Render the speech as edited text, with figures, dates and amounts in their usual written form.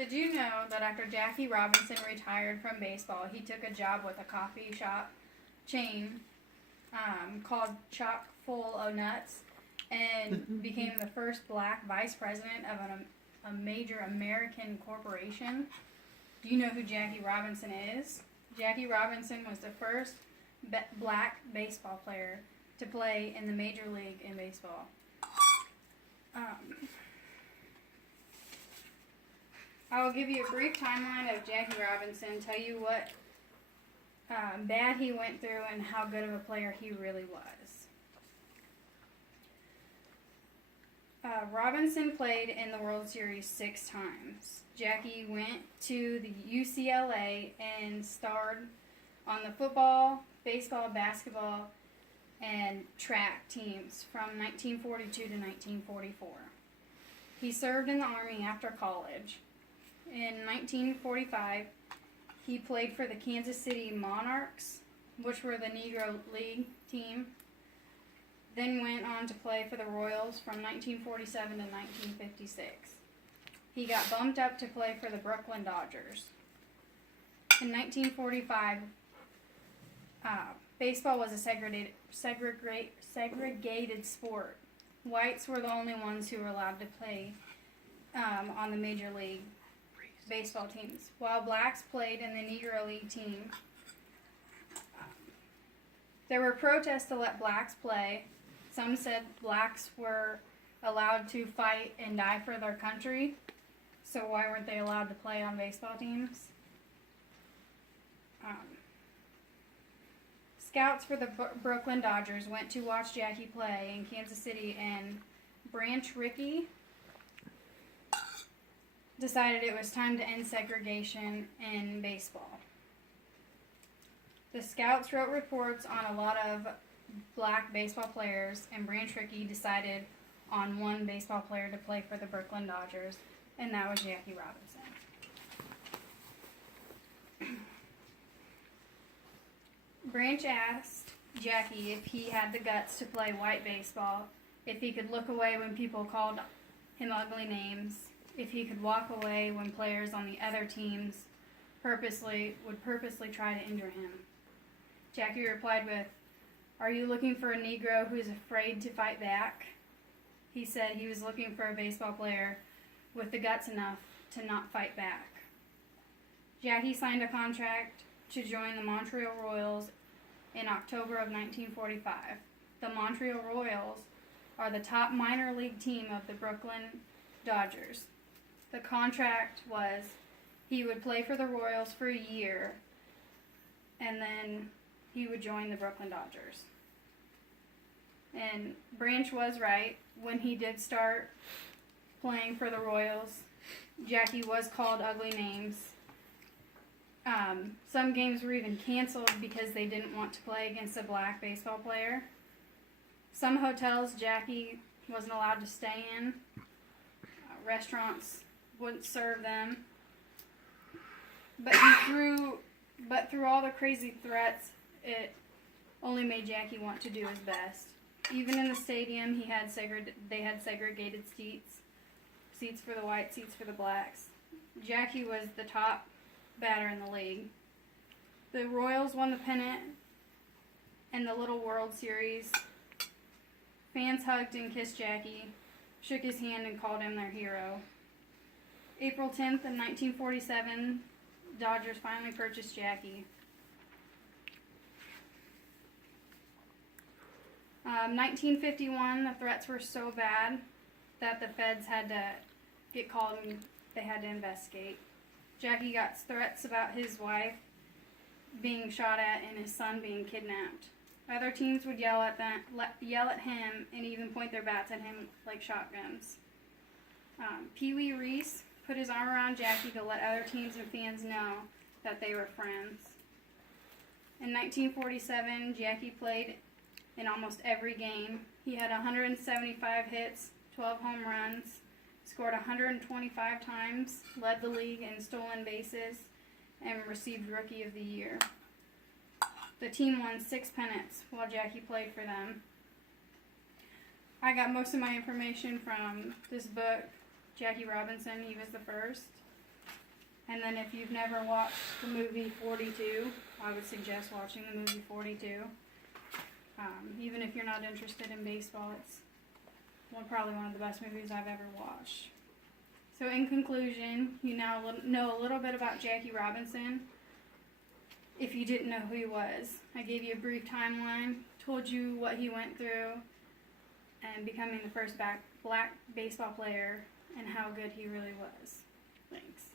Did you know that after Jackie Robinson retired from baseball, he took a job with a coffee shop chain called Chock Full o' Nuts and became the first black vice president of a major American corporation? Do you know who Jackie Robinson is? Jackie Robinson was the first black baseball player to play in the major league in baseball. I will give you a brief timeline of Jackie Robinson, tell you what bad he went through and how good of a player he really was. Robinson played in the World Series 6 times. Jackie went to the UCLA and starred on the football, baseball, basketball, and track teams from 1942 to 1944. He served in the Army after college. In 1945, he played for the Kansas City Monarchs, which were the Negro League team. Then went on to play for the Royals from 1947 to 1956. He got bumped up to play for the Brooklyn Dodgers. In 1945, baseball was a segregated sport. Whites were the only ones who were allowed to play on the Major League baseball teams, while blacks played in the Negro League team. There were protests to let blacks play. Some said blacks were allowed to fight and die for their country, so why weren't they allowed to play on baseball teams? Scouts for the Brooklyn Dodgers went to watch Jackie play in Kansas City, and Branch Rickey decided it was time to end segregation in baseball. The scouts wrote reports on a lot of black baseball players, and Branch Rickey decided on one baseball player to play for the Brooklyn Dodgers, and that was Jackie Robinson. Branch asked Jackie if he had the guts to play white baseball, if he could look away when people called him ugly names, if he could walk away when players on the other teams would purposely try to injure him. Jackie replied with, "Are you looking for a Negro who is afraid to fight back?" He said he was looking for a baseball player with the guts enough to not fight back. Jackie signed a contract to join the Montreal Royals in October of 1945. The Montreal Royals are the top minor league team of the Brooklyn Dodgers. The contract was he would play for the Royals for a year, and then he would join the Brooklyn Dodgers. And Branch was right. When he did start playing for the Royals, Jackie was called ugly names. Some games were even canceled because they didn't want to play against a black baseball player. Some hotels Jackie wasn't allowed to stay in. Restaurants wouldn't serve them. But through all the crazy threats, it only made Jackie want to do his best. Even in the stadium, they had segregated seats for the whites, seats for the blacks. Jackie was the top batter in the league. The Royals won the pennant and the Little World Series. Fans hugged and kissed Jackie, shook his hand, and called him their hero. April 10th of 1947, Dodgers finally purchased Jackie. 1951, the threats were so bad that the feds had to get called and they had to investigate. Jackie got threats about his wife being shot at and his son being kidnapped. Other teams would yell at him and even point their bats at him like shotguns. Pee Wee Reese put his arm around Jackie to let other teams and fans know that they were friends. In 1947, Jackie played in almost every game. He had 175 hits, 12 home runs, scored 125 times, led the league in stolen bases, and received Rookie of the Year. The team won 6 pennants while Jackie played for them. I got most of my information from this book, Jackie Robinson, He Was the First. And then if you've never watched the movie 42, I would suggest watching the movie 42. Even if you're not interested in baseball, it's probably one of the best movies I've ever watched. So in conclusion, you now know a little bit about Jackie Robinson. If you didn't know who he was, I gave you a brief timeline, told you what he went through, and becoming the first black baseball player, and how good he really was. Thanks.